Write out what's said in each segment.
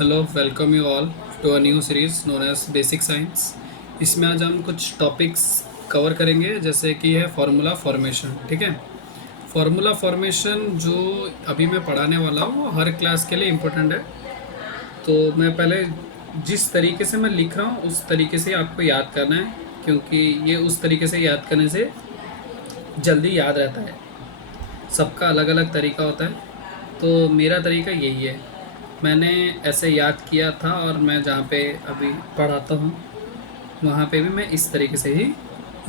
Hello, welcome you all to a new series known as basic science. इसमें आज हम कुछ टॉपिक्स कवर करेंगे, जैसे कि है फार्मूला फॉर्मेशन। ठीक है, फार्मूला फॉर्मेशन जो अभी मैं पढ़ाने वाला हूँ वो हर क्लास के लिए इम्पोर्टेंट है। तो मैं पहले जिस तरीके से मैं लिख रहा हूँ उस तरीके से आपको याद करना है, क्योंकि ये उस तरीके से याद करने से जल्दी याद रहता है। सबका अलग अलग तरीका होता है, तो मेरा तरीका यही है। मैंने ऐसे याद किया था और मैं जहाँ पे अभी पढ़ाता हूँ वहाँ पे भी मैं इस तरीके से ही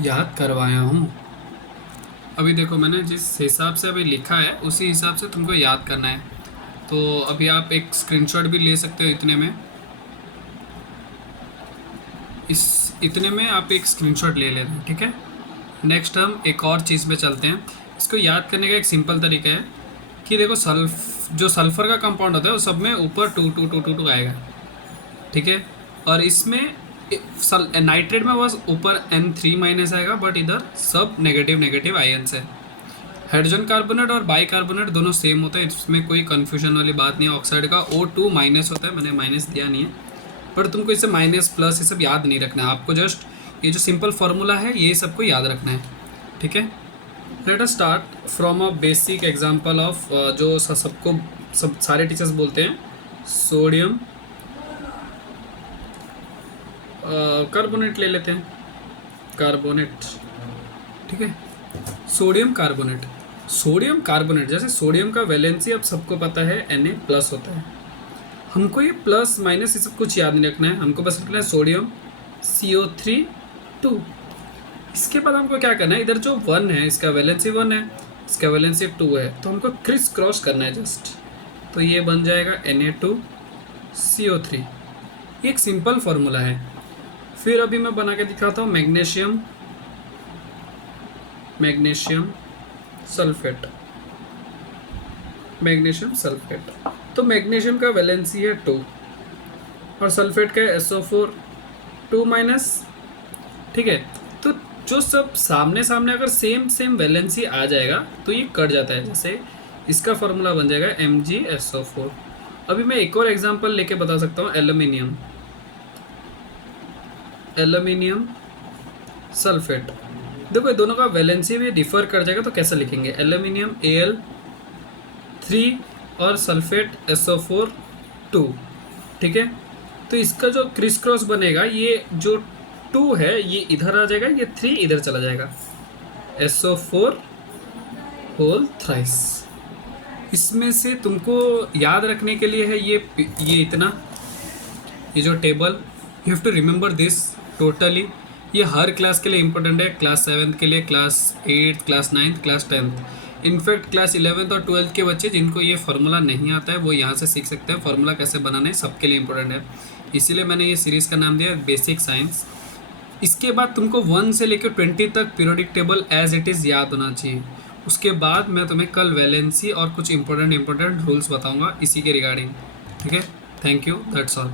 याद करवाया हूँ। अभी देखो, मैंने जिस हिसाब से अभी लिखा है उसी हिसाब से तुमको याद करना है। तो अभी आप एक स्क्रीनशॉट भी ले सकते हो। इतने में आप एक स्क्रीनशॉट ले लेना। ठीक है, नेक्स्ट हम एक और चीज़ पे चलते हैं। इसको याद करने का एक सिंपल तरीका है कि देखो, जो सल्फ़र का कंपाउंड होता है वो सब में ऊपर two two two two two आएगा। ठीक है, और इसमें नाइट्रेट में बस ऊपर N3- आएगा, बट इधर सब नेगेटिव नेगेटिव आयन्स है। हाइड्रोजन कार्बोनेट और बाई कार्बोनेट दोनों सेम होता है, इसमें कोई कन्फ्यूजन वाली बात नहीं है। ऑक्साइड का O2- होता है, मैंने माइनस दिया नहीं है, पर तुमको इसे माइनस प्लस ये सब याद नहीं रखना है। आपको जस्ट ये जो सिंपल फार्मूला है ये सबको याद रखना है। ठीक है, let us start from a basic example of जो सबको सब सारे टीचर्स बोलते हैं, सोडियम कार्बोनेट ले लेते हैं, कार्बोनेट। ठीक है, सोडियम कार्बोनेट जैसे सोडियम का वैलेंसी अब सबको पता है Na+ होता है। हमको ये प्लस माइनस ये सब कुछ याद नहीं रखना है, हमको बस रखना है सोडियम CO3 2। इसके बाद हमको क्या करना है, इधर जो 1 है इसका वैलेंसी 1 है, इसका वैलेंसी 2 है, तो हमको क्रिस क्रॉस करना है जस्ट। तो ये बन जाएगा Na2CO3। ये एक सिंपल फार्मूला है। फिर अभी मैं बना के दिखाता हूँ मैग्नीशियम सल्फेट। तो मैग्नीशियम का वैलेंसी है 2 और सल्फेट का SO4 2-। ठीक है, तो जो सब सामने सामने अगर सेम सेम वैलेंसी आ जाएगा तो ये कट जाता है। जैसे इसका फार्मूला बन जाएगा MgSO4। अभी मैं एक और एग्जांपल लेके बता सकता हूँ, एल्यूमिनियम सल्फेट। देखो ये दोनों का वैलेंसी भी डिफर कर जाएगा, तो कैसे लिखेंगे, एल्यूमिनियम Al3 और सल्फेट SO4 2। ठीक है, तो इसका जो क्रिस क्रॉस बनेगा, ये जो 2 है ये इधर आ जाएगा, ये 3 इधर चला जाएगा, SO4 होल थ्राइस। इसमें से तुमको याद रखने के लिए है ये इतना, ये जो table, you have to remember this totally. ये हर क्लास के लिए इंपॉर्टेंट है, क्लास 7 के लिए, class 8, class 9, class 10। In fact class 11th और 12th के बच्चे जिनको ये फार्मूला नहीं आता है वो यहाँ से सीख सकते हैं। फार्मूला कैसे बनाना है सबके लिए इंपॉर्टेंट है, इसीलिए मैंने ये सीरीज़ का नाम दिया बेसिक साइंस। इसके बाद तुमको 1 से लेकर 20 तक periodic table as it is याद होना चाहिए। उसके बाद मैं तुम्हें कल वैलेंसी और कुछ इंपॉर्टेंट रूल्स बताऊंगा इसी के रिगार्डिंग। ठीक है, थैंक यू, दैट्स ऑल।